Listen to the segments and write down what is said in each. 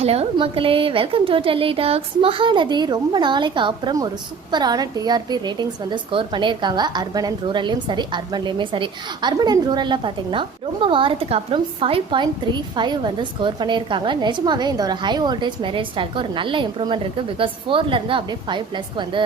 Hello மக்களே, welcome to Delhi talks. Mahanadi ரொம்ப நாளைக்கு அப்புறம் ஒரு சூப்பரான டிஆர்பி ரேட்டிங்ஸ் வந்து ஸ்கோர் பண்ணியிருக்காங்க. அர்பன் அண்ட் ரூரல்லையும் சரி, அர்பன்லேயுமே சரி. அர்பன் அண்ட் ரூரலில் பார்த்தீங்கன்னா ரொம்ப வாரத்துக்கு அப்புறம் 5.35 வந்து ஸ்கோர் பண்ணியிருக்காங்க. நிஜமாவே இந்த ஒரு ஹை வோல்டேஜ் மேரேஜ் ஸ்டாக்கு ஒரு நல்ல இம்ப்ரூவ்மெண்ட் இருக்குது. பிகாஸ் 4லேருந்து அப்படியே 5+ வந்து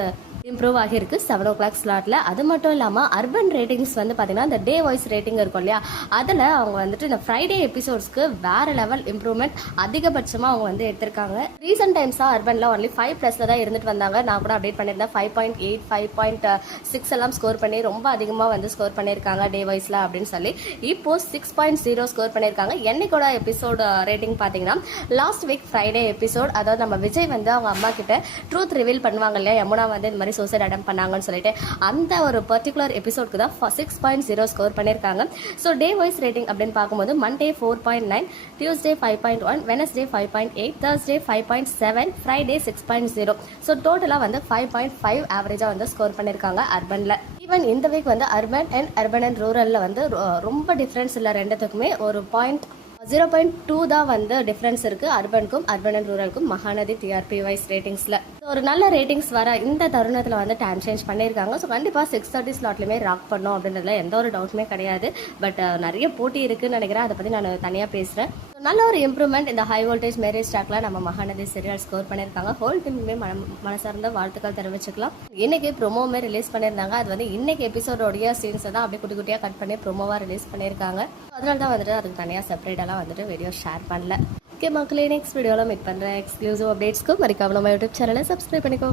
இம்ப்ரூவ் ஆகியிருக்கு 7 o'clock ஸ்லாட்டில். அது மட்டும் இல்லாமல் அர்பன் ரேட்டிங்ஸ் வந்து பார்த்தீங்கன்னா இந்த டே வாய்ஸ் ரேட்டிங் இருக்கும் இல்லையா, அதில் அவங்க வந்துட்டு இந்த ஃப்ரைடே எபிசோட்ஸ்க்கு வேறு லெவல் இம்ப்ரூவ்மெண்ட் அதிகபட்சமாக அவங்க வந்து எடுத்திருக்காங்க. ரீசெண்ட் டைம்ஸாக அர்பனில் ஒன்லி 5+ தான் இருந்துட்டு வந்தாங்க. நான் கூட அப்டேட் பண்ணியிருந்தேன். 5.8 5.6 எல்லாம் ஸ்கோர் பண்ணி ரொம்ப அதிகமாக வந்து ஸ்கோர் பண்ணியிருக்காங்க டே வைஸில் அப்படின்னு சொல்லி. இப்போ 6.0 ஸ்கோர் பண்ணியிருக்காங்க. என்னைக்கோட எபிசோட் ரேட்டிங் பார்த்தீங்கன்னா லாஸ்ட் வீக் ஃப்ரைடே எபிசோட், அதாவது நம்ம விஜய் வந்து அவங்க அம்மா கிட்ட ட்ரூத் ரிவீல் பண்ணுவாங்க இல்லையா, யமுனா வந்து இந்த மாதிரி சூசைட் அட்டம் பண்ணாங்கன்னு சொல்லிட்டு அந்த ஒரு பர்டிகுலர் எபிசோட்க்கு தான் 6.0 ஸ்கோர் பண்ணியிருக்காங்க. ஸோ டே வைஸ் ரேட்டிங் அப்படின்னு பார்க்கும்போது Monday 4.9, Tuesday 5.1, Wednesday 5.8, Thursday 5.7, Friday 6.0. So டோட்டலாக வந்து 5.5 ஆவரேஜாக வந்து ஸ்கோர் பண்ணியிருக்காங்க அர்பனில். ஈவன் இந்த வீக் வந்து அர்பன் அண்ட் ரூரலில் வந்து ரொம்ப டிஃப்ரென்ஸ் இல்லை, ரெண்டுத்துக்குமே ஒரு 0.2 தான் வந்து டிஃப்ரென்ஸ் இருக்குது அர்பனுக்கும் அர்பன் அண்ட் ரூரலுக்கும் மகாநதி டிஆர்பி வைஸ் ரேட்டிங்ஸில். ஒரு நல்ல ரேட்டிங்ஸ் வர இந்த தருணத்தில் வந்து டைம் சேஞ்ச் பண்ணியிருக்காங்க. ஸோ கண்டிப்பாக 6:30 ஸ்லாட்லையுமே ராக் பண்ணோம் அப்படின்றதுல எந்த ஒரு டவுட்டுமே கிடையாது. பட் நிறைய போட்டி இருக்குதுன்னு நினைக்கிறேன். அதை பற்றி நான் தனியாக பேசுகிறேன். நல்ல ஒரு இம்ப்ரூவ்மெண்ட் இந்த ஹை வோல்டேஜ் மேரேஜ் ஸ்டாக்ல நம்ம மகாநதி சீரியல் ஸ்கோர் பண்ணியிருக்காங்க. ஹோல் டீமுமே மனசார்ந்த வாழ்த்துக்கள் தெரிவிச்சுக்கலாம். இன்னைக்கு ப்ரோமோவுமே ரிலீஸ் பண்ணியிருந்தாங்க. அது வந்து இன்னைக்கு எபிசோடோடைய சீன்ஸை தான் அப்படியே குட்டி குட்டியாக கட் பண்ணி ப்ரோமோவாக ரிலீஸ் பண்ணியிருக்காங்க. அதனால தான் வந்துட்டு அதுக்கு தனியாக செப்பரேட்டெல்லாம் வந்துட்டு வீடியோ ஷேர் பண்ணல. ஓகே மக்களே, நெக்ஸ்ட் வீடியோவில் மீட் பண்ணுறேன். எக்ஸ்க்ளூசிவ் அப்டேட்ஸ்க்கு மறக்காம நம்ம யூடியூப் சேனலை சப்ஸ்கிரைப் பண்ணிக்கோங்க.